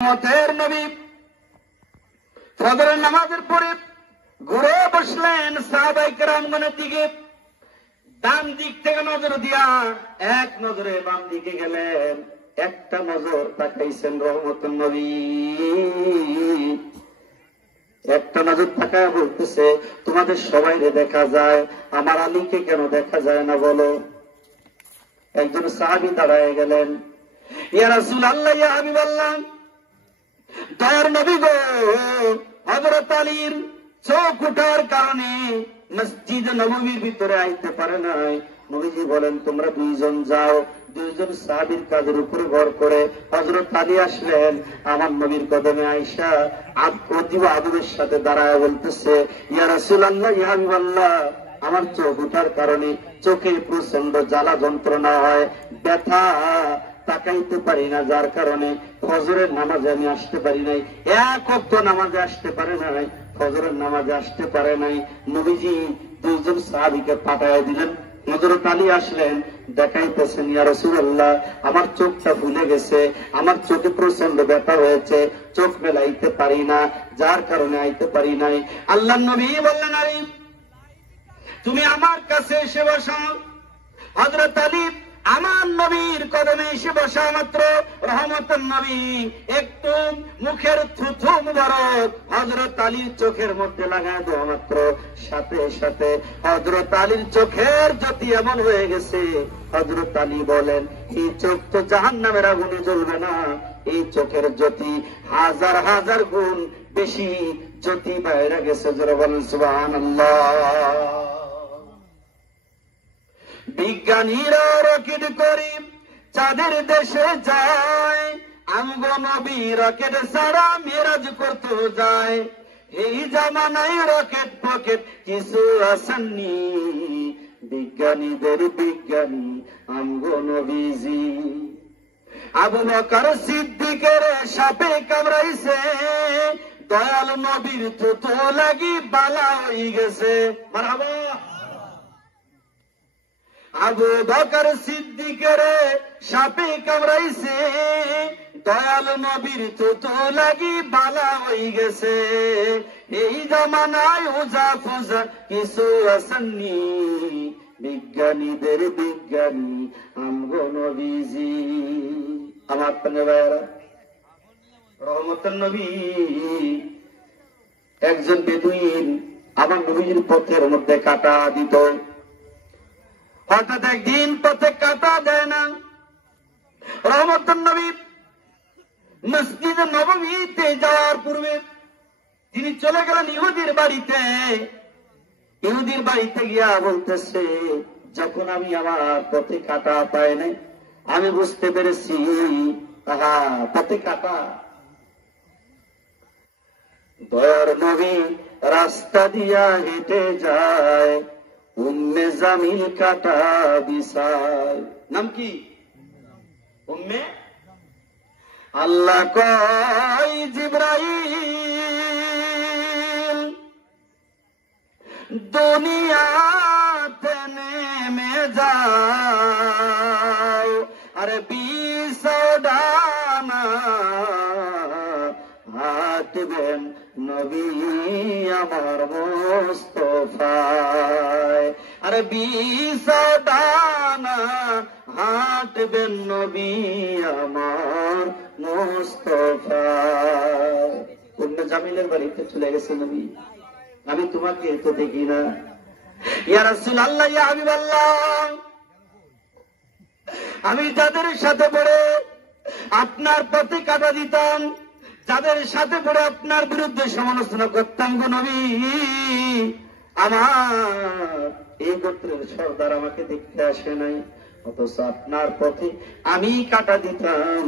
মতের নবী ফজরের নামাজের পরে ঘুরে বসলেন সাহাবায়ে কেরামগণের দিকে। ডান দিক থেকে নজর দিয়া এক নজরে বাম দিকে গেলেন, একটা নজর তাকাইছেন রহমতের নবী। একটা নজর তাকায় বলতেছে, তোমাদের সবাইরে দেখা যায়, আমার আলীকে কেন দেখা যায় না বলো? একজন সাহাবী দাঁড়ায় গেলেন, ইয়া রাসূলুল্লাহ, ইয়া হাবিবাল্লাহ, দয়ার নবী গো, হযরত আলীর চোখ উঠার কারণে মসজিদ নববীর ভিতরে আইতে পারে নাই। নবীজি বলেন, তোমরা দুইজন যাও। দুইজন সাহাবীর কাজের উপরে ভর করে হযরত আলী আসলেন। আমার নবীর কদমে আয়েশা আদবের সাথে দাঁড়ায় বলতেছে, ইয়া রাসূলুল্লাহ, ইয়া হাবিবাল্লাহ, আমার চোখ উঠার কারণে চোখে প্রচন্ড জ্বালা যন্ত্রণা হয়, ব্যথা, তাকাইতে পারি না, যার কারণে ফজরের নামাজে আমি আসতে পারি নাই। এক ওয়াক্ত নামাজে আসতে পারে নাই, ফজরের নামাজে আসতে পারে নাই। নবীজি দুইজন সাহাবীকে পাঠায় দিলেন। হযরত আলী আসলেন, দেখাইতেছেন, ইয়া রাসূলুল্লাহ, আমার চোখটা ফুলে গেছে, আমার চোখে প্রচন্ড ব্যথা হয়েছে, চোখ মেলাইতে পারি না, যার কারণে আইতে পারি নাই। আল্লাহর নবী বললেন, আলী তুমি আমার কাছে এসে বসো। হযরত আলী আমার নবীর কদমে এসে বসা মাত্র রহমতের নবী একটু মুখের থুথু মুবারক হযরত আলীর চোখের মধ্যে লাগায় দেওয়া মাত্র সাথে সাথে হযরত আলীর চোখের জ্যোতি এমন হয়ে গেছে। হযরত আলী বলেন, এই চোখ তো জাহান্নামের আগুনে জ্বলবে না, এই চোখের জ্যোতি হাজার হাজার গুণ বেশি জ্যোতি বাইরে গেছে। যারা বলেন সুবহানাল্লাহ। বিজ্ঞানীরা রকেট করে চাঁদের দেশে যায়, আমগো নবী রকেট ছাড়া মেরাজ করতে যায়। এই জামানায় রকেট পকেট কিছু আসেননি, বিজ্ঞানীদের বিজ্ঞানী আমগো নবীজি। আবু বকর সিদ্দিকের সাপে কামড়াইছে, দয়াল নবীর থুতু লাগি বালা হয়ে গেছে। মারহাবা। আবু বকর সিদ্দিকের সাপে কামড়াইছে, দয়াল নবীর থুতু লাগি বালা হয়ে গেছে। এই জামানায় ওজা ফুজা কিছু আসেননি, বিজ্ঞানীদের বিজ্ঞানী আমগো নবীজি। আমার প্রিয় ভাইরা, রহমতের নবী একজন বেদুইন আমার নবীর পথের মধ্যে কাটা দিত। হঠাৎ একদিন পথে কাটা দেয় না, রহমতুল নবী মসজিদ নববীতে যাওয়ার পূর্বে তিনি চলে গেলেন ইহুদির বাড়িতে। ইহুদির বাড়িতে গিয়া বলতেছে, যখন আমি আমার পথে কাটা পাই নাই, আমি বুঝতে পেরেছি পথে কাটা। দয়ার নবী রাস্তা দিয়া হেঁটে যায়, উম্মে জামিল কাটা বিছায়। নাম কি? উম্মে। আল্লাহ কয়, জিবরাইল দুনিয়াতে নেমে যাও, আরে বিছানা হাঁটবেন নবী আমার মুস্তাফায়, আরে বিছানা হাঁটবেন নবী আমার মুস্তাফায়। উম্মে জামিলের বাড়িতে চলে গেছে নবী, আমি তোমাকে তো দেখি না। ইয়া রাসূলুল্লাহ, ইয়া হাবিবাল্লাহ, আমি যাদের সাথে পড়ে আপনার পথে কাটা দিতাম, যাদের সাথে পড়ে আপনার বিরুদ্ধে সমালোচনা করতাম গো নবী, আমার এই গোত্রের সর্দার আমাকে দেখতে আসে নাই, অথচ আপনার পথে আমি কাটা দিতাম।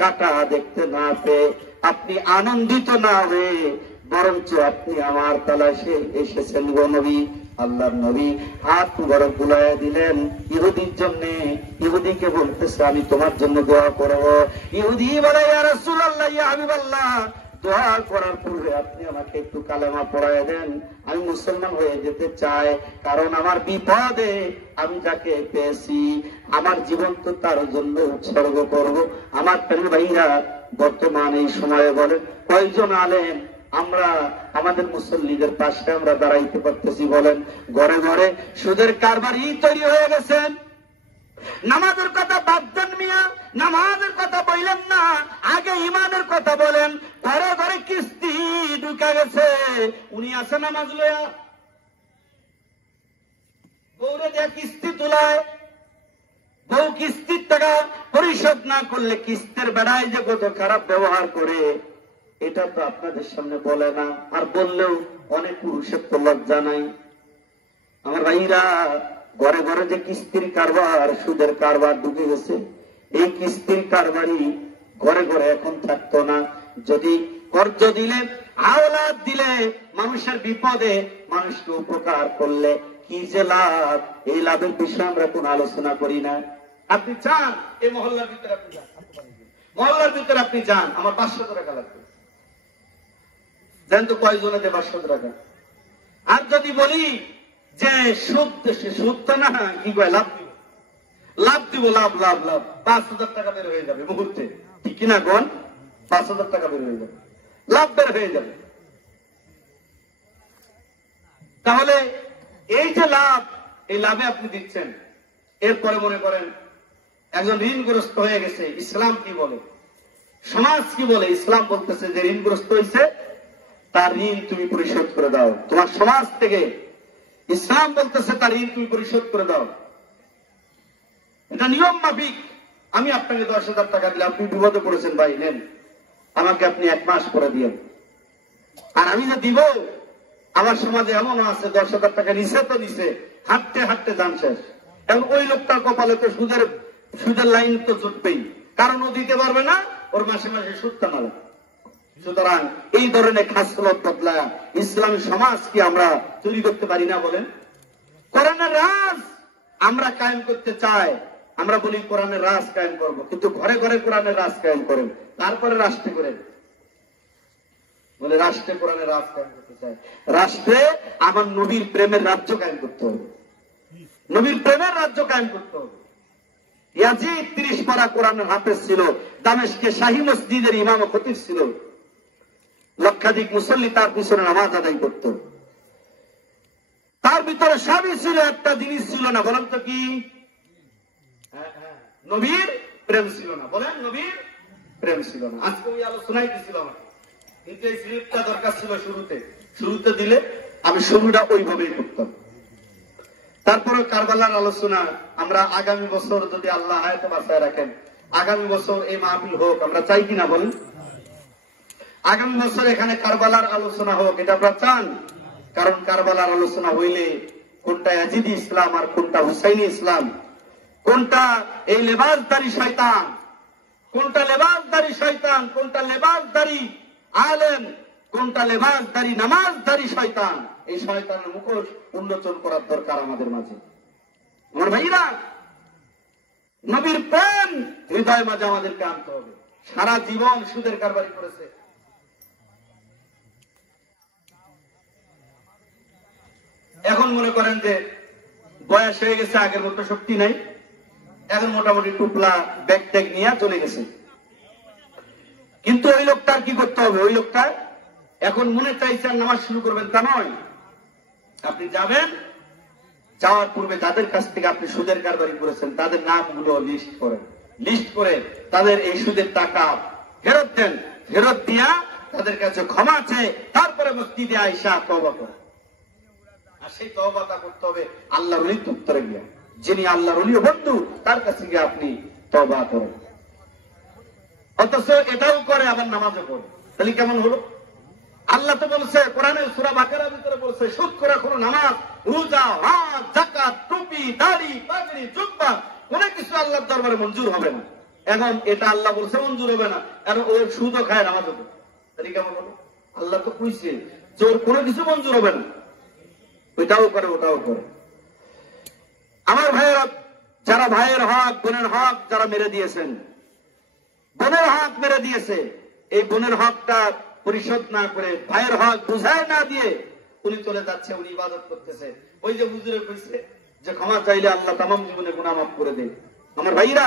কাটা দেখতে না পেয়ে আপনি আনন্দিত না হয়ে বরঞ্চ আপনি আমার তালাশে এসেছেন গো নবী। আল্লাহর নবী হাত মুবারক বুলাইয়া দিলেন ইহুদির জন্য। ইহুদিকে বলতেছে, আমি তোমার জন্য দোয়া করব। ইহুদি বলে, ইয়া রাসূলুল্লাহ, ইয়া হাবিবাল্লাহ, দোয়া করার পূর্বে আপনি আমাকে একটু কালেমা পড়ায় দেন, আমি মুসলমান হয়ে যেতে চাই। কারণ আমার বিপদে আমি যাকে পেয়েছি আমার জীবন তো তার জন্য উৎসর্গ করব। আমার প্রিয় ভাইরা, বর্তমান এই সময়ে বলেন কয়জন আলেম আমরা আমাদের মুসল্লিদের পাশে আমরা দাঁড়াইতে পারতেছি বলেন? ঘরে ঘরে সুদের কারবারি তৈরি হয়ে গেছেন। নামাজের কথা বাদ দেন মিয়া, নামাজের কথা বললেন না, আগে ইমানের কথা বলেন। ঘরে ঘরে কিস্তি ঢুকা গেছে, উনি আছে নামাজ লয়া বউরে দেয়া কিস্তি তোলায়, বউ কিস্তির টাকা পরিশোধ না করলে কিস্তির বেড়ায় যে কত খারাপ ব্যবহার করে, এটা তো আপনাদের সামনে বলে না। আর বললেও অনেক পুরুষের তো লজ্জা নাই। আমার ভাইরা, ঘরে ঘরে যে কিস্তির কারবার, সুদের কারবার ঢুকে গেছে, এই কিস্তির কারবারই ঘরে ঘরে এখন থাকতো না। যদি কর্জ দিলে, আওলাদ দিলে, মানুষের বিপদে মানুষকে উপকার করলে কি যে লাভ, এই লাভের বিষয়ে আমরা কোন আলোচনা করি না। আপনি চান এই মহল্লার ভিতরে আপনি যান, মহল্লার ভিতরে আপনি যান, আমার 500 টাকা লাগবে, জানেন তো কয়জনে 500 টাকা? আর যদি বলি যে সুদ, সুদ তো না, কি কয় লাভ দিব, লাভ দিব, লাভ লাভ লাভ, 5,000 টাকা বের হয়ে যাবে মুহূর্তে, ঠিক কিনা কোন? 5,000 টাকা বের হয়ে যাবে, লাভ বের হয়ে যাবে। তাহলে এই যে লাভ, এই লাভে আপনি দিচ্ছেন, এরপরে মনে করেন একজন ঋণগ্রস্ত হয়ে গেছে, ইসলাম কি বলে, সমাজ কি বলে? ইসলাম বলতেছে যে ঋণগ্রস্ত হয়েছে তার ঋণ তুমি পরিশোধ করে দাও। তোমার সমাজ থেকে ইসলাম বলতেছে তার ঋণ তুমি পরিশোধ করে দাও। এটা নিয়ম মাফিক। আমি আপনাকে 10,000 টাকা দিলে, আপনি বিপদে পড়েছেন, ভাই নেন, আমাকে আপনি 1 মাস পরে দিয়েন। আর আমি যে দিব, আমার সমাজে এমন আছে 10,000 টাকা নিচে তো নিচে, হাঁটতে হাঁটতে যান শেষ। এখন ওই লোকটার কপালে তো সুদের লাইন তো জুটবেই, কারণ ও দিতে পারবে না, ওর মাসে মাসে সুদ কামাবে। সুতরাং এই ধরনের খাসলত বদলা ইসলামী সমাজ কি আমরা তৈরি করতে পারি না বলেন? কোরআনের রাজ আমরা কায়েম করতে চাই, আমরা বলি কোরআনের রাজ কায়েম করব, কিন্তু ঘরে ঘরে কোরআনের রাজ কায়েম করেন, তারপরে রাষ্ট্রে করেন। বলে রাষ্ট্রে কোরআনের রাজ কায়েম করতে চাই, রাষ্ট্রে আমার নবীর প্রেমের রাজ্য কায়েম করতে হবে, নবীর প্রেমের রাজ্য কায়েম করতে হবে। ইয়াজিদ 30 পারা কোরআনের হাফেজ ছিল, দামেস্কে শাহী মসজিদের ইমাম ও খতিব ছিল, লক্ষাধিক মুসল্লি তার পিছনে নামাজ আদায় করত। তার ভিতরে সবই ছিল, একটা জিনিস ছিল না, বলেন তো কি? নবীর প্রেম ছিল না। বলেন, নবীর প্রেম ছিল না। আজকে ওই আলোচনাই দিছিল আমাকে, কিন্তু এই স্লিপটা দরকার ছিল শুরুতে দিলে আমি শুরুটা ওইভাবেই করতাম। তারপরে কারবালার আলোচনা আমরা আগামী বছর যদি আল্লাহ হায়াতে বাঁচায় রাখেন, আগামী বছর এই মাহফিল হোক, আমরা চাই কিনা বলেন? আগামী বছর এখানে কারবালার আলোচনা হোক, এটা আপনারা চান? কারণ কারবালার আলোচনা হইলে কোনটা ইয়াজিদি ইসলাম আর কোনটা হুসাইনি ইসলাম, কোনটা এই লেবাসদারি শয়তান, কোনটা লেবাসদারি শয়তান, কোনটা লেবাসদারি আলেম, কোনটা লেবাসদারি নামাজদারি শয়তান, এই শয়তানের মুখোশ উন্মোচন করার দরকার আমাদের মাঝে। আমার ভাইরা, নবীর প্রেম হৃদয় মাঝে আমাদেরকে আনতে হবে। সারা জীবন সুদের কারবারি করেছে, এখন মনে করেন যে বয়স হয়ে গেছে, আগের মতো শক্তি নাই, এখন মোটামুটি টুপলা ব্যাগ ট্যাগ নিয়ে চলে গেছে। কিন্তু ওই লোকটার কি করতে হবে? ওই লোকটা এখন মনে চাইছে নামাজ শুরু করবেন তা নয়, আপনি যাবেন, যাওয়ার পূর্বে যাদের কাছ থেকে আপনি সুদের কারবারি করেছেন তাদের নামগুলো লিস্ট করেন, লিস্ট করে তাদের এই সুদের টাকা ফেরত দেন, ফেরত দিয়া তাদের কাছে ক্ষমা চেয়ে তারপরে মসজিদে আইসা তওবা করেন। আর সেই তওবাটা করতে হবে আল্লাহর ওলির উত্তরে গিয়ে, যিনি আল্লাহর ওলি বন্ধু, তার কাছে গিয়ে আপনি তওবা করেন। অথচ এটাও করে আবার নামাজও পড়ে, তাহলে কেমন হলো? আল্লাহ তো বলছে কোরআনের সূরা বাকারার ভিতরে বলছে, সুদ করে কোনো নামাজ, রোজা, হজ, যাকাত, টুপি, দাড়ি, পাগড়ি, জুব্বা কোনো কিছু আল্লাহর দরবারে মঞ্জুর হবে না। এখন এটা আল্লাহ বলছে মঞ্জুর হবে না, এখন ওর সুদও খায়, নামাজও পড়ে, তাহলে কেমন হলো? আল্লাহ তো কইছে যে ওর কোনো কিছু মঞ্জুর হবে না, ওইটাও করে ওটাও করে। আমার ভাইয়েরা, যারা ভাইয়ের হক, বোনের হক যারা মেরে দিয়েছেন, বোনের হক মেরে দিয়েছে, এই বোনের হকটা পরিশোধ না করে, ভাইয়ের হক বুঝায় না দিয়ে উনি চলে যাচ্ছে, উনি ইবাদত করতেছে। ওই যে হুজুরে কইছে যে ক্ষমা চাইলে আল্লাহ তামাম জীবনে গুনাহ মাফ করে দেন। আমার ভাইরা,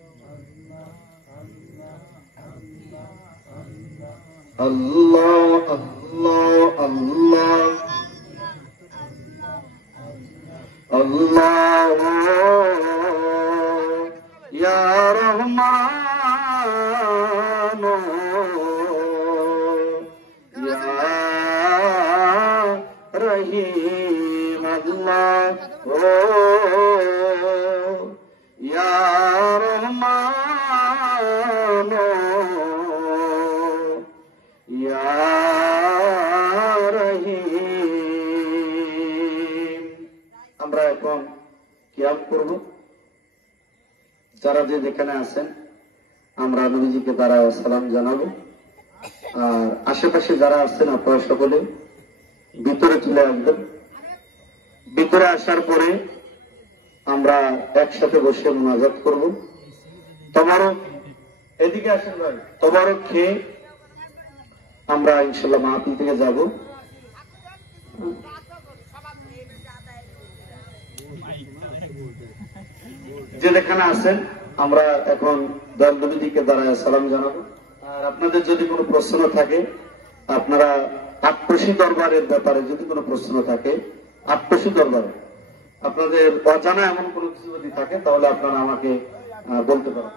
আল্লাহ আল্লাহ আল্লাহ আল্লাহ ইয়া রহমান ইয়া রহিম আল্লাহ ইয়া রহমান ইয়া রহিম। আমরা এখন কিয়াম করব। যারা যে যেখানে আছেন আমরা নবীজিকে দাঁড়ায় সালাম জানাবো। আর আশেপাশে যারা আছেন আপনারা সকলে ভিতরে চলে আসবেন। ভিতরে আসার পরে আমরা একসাথে বসে মুনাজাত করব। তবারক এদিকে আসেন ভাই, তবারক খেয়ে আমরা ইনশাল্লাহ মাহফিল থেকে যাব। যে যেখানে আছেন আমরা এখন নবীজিকে দাঁড়ায় সালাম জানাবো। আর আপনাদের যদি কোনো প্রশ্ন থাকে, আপনারা আটপশি দরবারের ব্যাপারে যদি কোনো প্রশ্ন থাকে, আটপশি দরবারে আপনাদের অজানা এমন কোনো কিছু যদি থাকে তাহলে আপনারা আমাকে বলতে পারেন।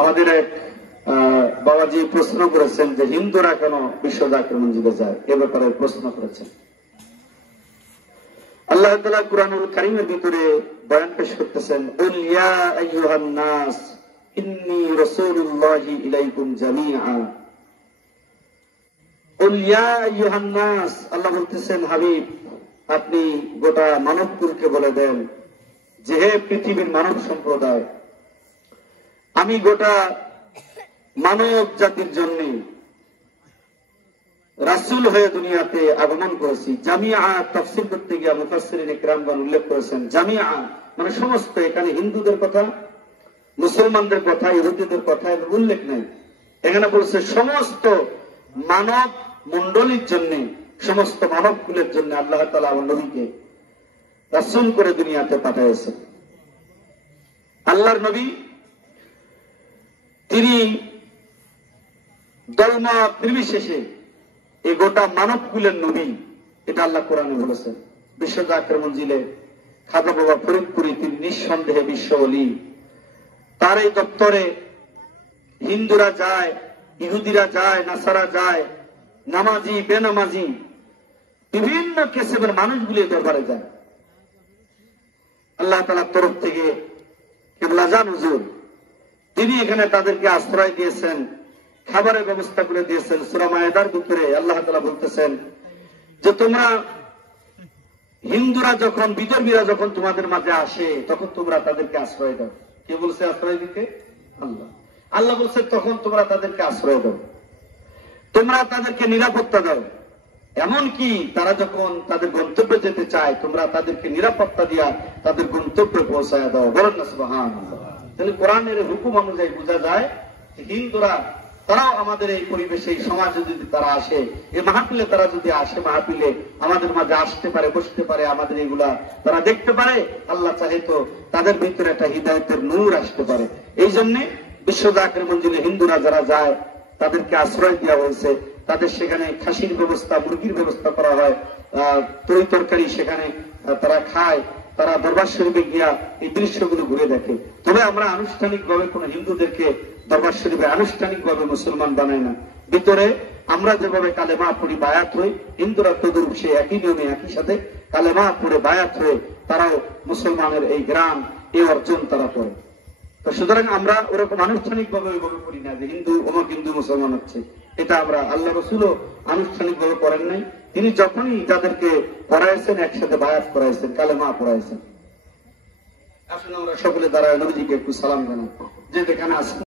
আমাদের এক বাবাজি প্রশ্ন করেছেন যে হিন্দুরা কেন বিশ্ব জাকির মঞ্জিলে যায়, এ ব্যাপারে প্রশ্ন করেছেন। আল্লাহ তাআলা কুরআনুল কারীমের ভিতরে বয়ান পেশ করতেছেন, কুল ইয়া আইয়ুহান নাস ইন্নী রাসূলুল্লাহি ইলাইকুম জামিআ। কুল ইয়া আইয়ুহান নাস, আল্লাহ বলতেছেন হাবিব আপনি গোটা মানবকুলকে বলে দেন যে হে পৃথিবীর মানব সম্প্রদায়, আমি গোটা মানব জাতির জন্য রাসূল হয়ে দুনিয়াতে আগমন করেছি। জামিআ তাফসীর করতে গিয়ে মুফাসসিরিন ইকরামগণ উল্লেখ করেছেন জামিআ মানে সমস্ত। এখানে হিন্দুদের কথা, মুসলমানদের কথা, ইহুদিদের কথা এর উল্লেখ নাই। এখানে বলছে সমস্ত মানব মণ্ডলীর জন্য, সমস্ত মানব কুলের জন্য আল্লাহ তাআলা আমার নবীকে রাসূল করে দুনিয়াতে পাঠিয়েছেন। আল্লাহর নবী তিনি ধর্ম নির্বিশেষে এই গোটা মানব কুলের নবী, এটা আল্লাহ কোরআনে বলেছেন। বিশ্ব জাকির মঞ্জিলে খাজা বাবা ফরিদপুরি তিনি নিঃসন্দেহে বিশ্ব ওলি। তার এই দপ্তরে হিন্দুরা যায়, ইহুদিরা যায়, নাসারা যায়, নামাজি বেনামাজি বিভিন্ন কিসমের মানুষগুলি দরবারে যায়। আল্লাহ তাআলার তরফ থেকে কিবলাজান হুজুর তিনি এখানে তাদেরকে আশ্রয় দিয়েছেন, খাবারের ব্যবস্থা করে দিয়েছেন। সূরা মায়েদার ভিতরে আল্লাহ তাআলা বলতেছেন যে তোমরা হিন্দুরা যখন, বিধর্মীরা যখন তোমাদের মাঝে আসে তখন তোমরা তাদেরকে আশ্রয় দাও। কে বলছে আশ্রয় দিতে? আল্লাহ। আল্লাহ বলছে তখন তোমরা তাদেরকে আশ্রয় দাও, তোমরা তাদেরকে নিরাপত্তা দাও। এমনকি তারা যখন তাদের গন্তব্যে যেতে চায় তোমরা তাদেরকে নিরাপত্তা দিয়া তাদের গন্তব্যে পৌঁছায় দাও। বলেন না সুবহানাল্লাহ। তাহলে কোরআনের হুকুম অনুযায়ী বোঝা যায় যে হিন্দুরা তারাও আমাদের এই পরিবেশে, এই সমাজে যদি তারা আসে, এই মাহফিলে তারা যদি আসে, মাহফিলে আমাদের মাঝে আসতে পারে, বসতে পারে, আমাদের এইগুলা তারা দেখতে পারে, আল্লাহ চাহে তো তাদের ভিতরে একটা হিদায়াতের নূর আসতে পারে। এই জন্য বিশ্ব জাকির মঞ্জিলে হিন্দুরা যারা যায় তাদেরকে আশ্রয় দেওয়া হয়েছে। তাদের সেখানে খাসির ব্যবস্থা, মুরগির ব্যবস্থা করা হয়, তরি তরকারি সেখানে তারা খায়, তারা দরবার শরীফে গিয়া এই দৃশ্যগুলো ঘুরে দেখে। তবে আমরা আনুষ্ঠানিকভাবে কোন হিন্দুদেরকে দরবার শরীফে আনুষ্ঠানিকভাবে মুসলমান বানাই না। ভিতরে আমরা যেভাবে কালেমা পড়ি, বায়াত হই, হিন্দুরা তদরূপ সে একই নিয়মে একই সাথে কালেমা পড়ে বায়াত হয়ে তারাও মুসলমানের এই গ্রাম, এই অর্জন তারা করে। তো সুতরাং আমরা ওরকম আনুষ্ঠানিকভাবে ওইভাবে করি না যে হিন্দু অমুক হিন্দু মুসলমান হচ্ছে। এটা আমরা, আল্লাহ রাসূলও আনুষ্ঠানিকভাবে করেন নাই। তিনি যখনই যাদেরকে পড়াইছেন একসাথে বায়াত করাইছেন, কালেমা পড়াইছেন। আসলে আমরা সকলে দাঁড়ায় নবীজিকে একটু সালাম জানাই, যে যেখানে আছেন।